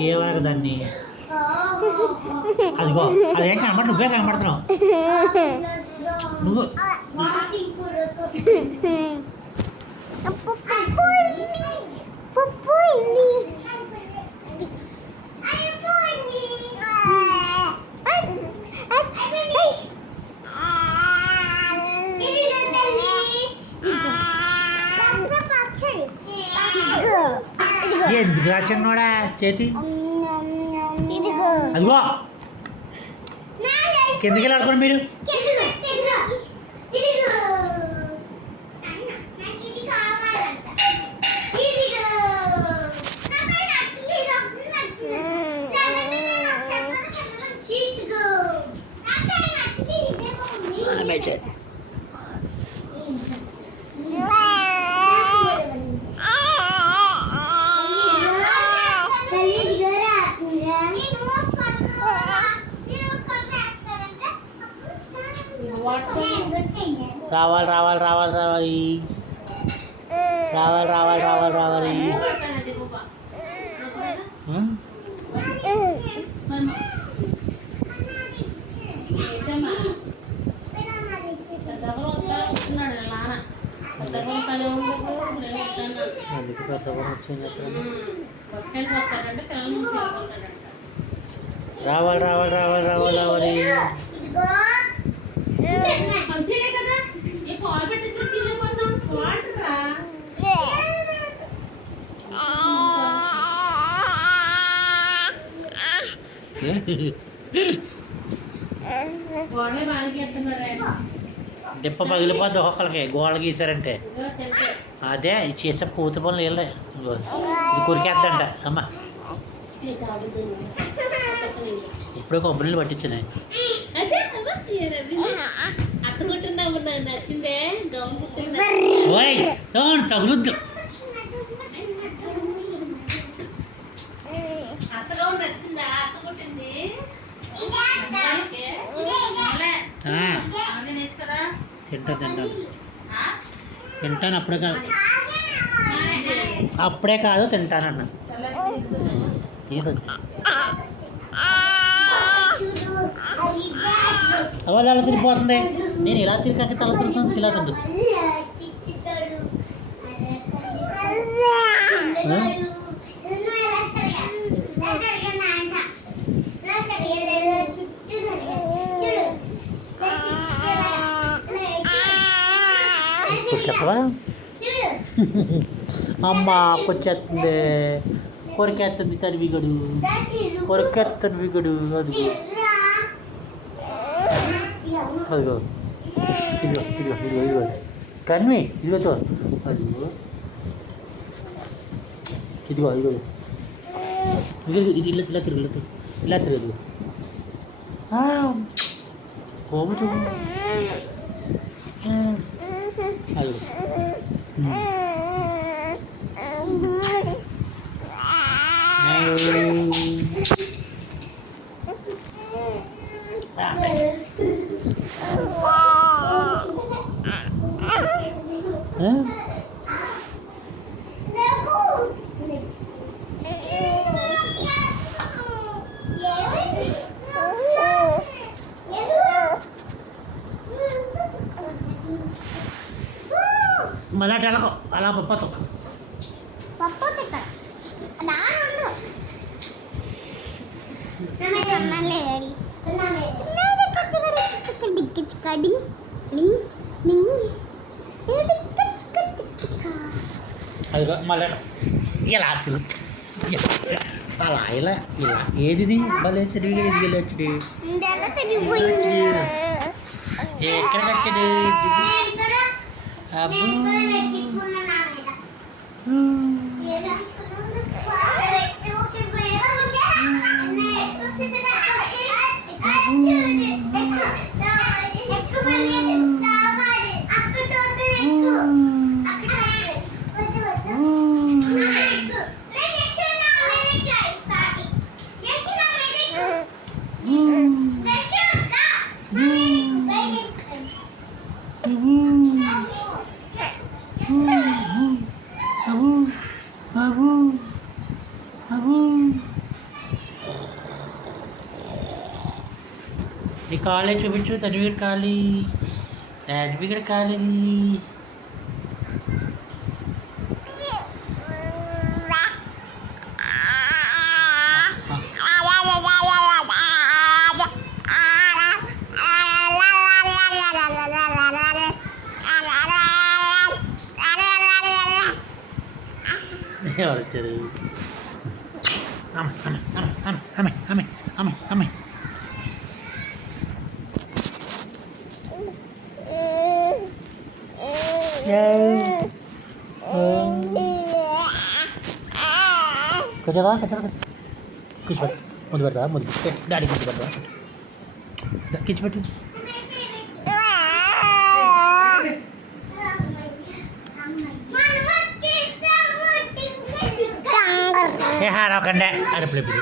ఏమనగా దాన్ని అదిగో అదేం కనబడి నువ్వే కనబడుతున్నావు నువ్వు ఎందుకు చిన్నోడా చేతి అదిగో కిందకి వెళ్ళి ఆడుకోండి మీరు రావాలి రావాలి రావాలి రావాలి రావాలి రావాలి రావాలి రావాలి అందుకు పెద్దవారు వచ్చింది రావాలి రావాలి రావాలి రావాలి రావాలి డిప్ప పగిలిపోద్ది ఒక్కొక్కరికి గోడలు గీసారంటే అదే చేసే పూత పనులు వెళ్ళే ఇది కొరికేద్దంట అమ్మ ఇప్పుడే కొబ్బరిని పట్టించినాయి ఓయ్ తగులుద్దు తింటాను తింటాను తింటాను అప్పుడే కాదు తింటానన్న అవన్నీ అలా తిరిగిపోతుంది నేను ఇలా తిరిగాక తల తిరుగుతాను ఇలా తింటు చెప్పవా అమ్మ కొచ్చేస్తుంది కొరికేస్తుంది తరివిగడు కొరికేస్తుంది విగడు అదిగో అదిగో ఇదిగో ఇదిగో ఇదిగో ఇదిగో కన్వి ఇదిగో అదిగో ఇదిగో ఇదిగో ఇదిగో ఇది ఇలా ఇలా తిరుగు ఇలా తిరుగు కోము చూడు అదిగో మళ్ళీ అలా అలా పప్పుతాం అది మళ్ళీ ఎలా తిరుగుతుంది అలా ఇలా ఇలా ఏది భలే తిరిగి ఇది వచ్చి ఎక్కడికి వచ్చాడు అబ్బో నీ కాళ్ళే చూపించు తనివిడ కాలి తనివిడ కాలిది ఎవరు వచ్చారు అమ్మాయి కూర్చోదా కూర్చోబెట్టు ముందు పెడతా ముందు డాడీ ముందు పెడతా కిచ్చిపెట్టు ఏ హారవకండి అరుపులు ఇప్పుడు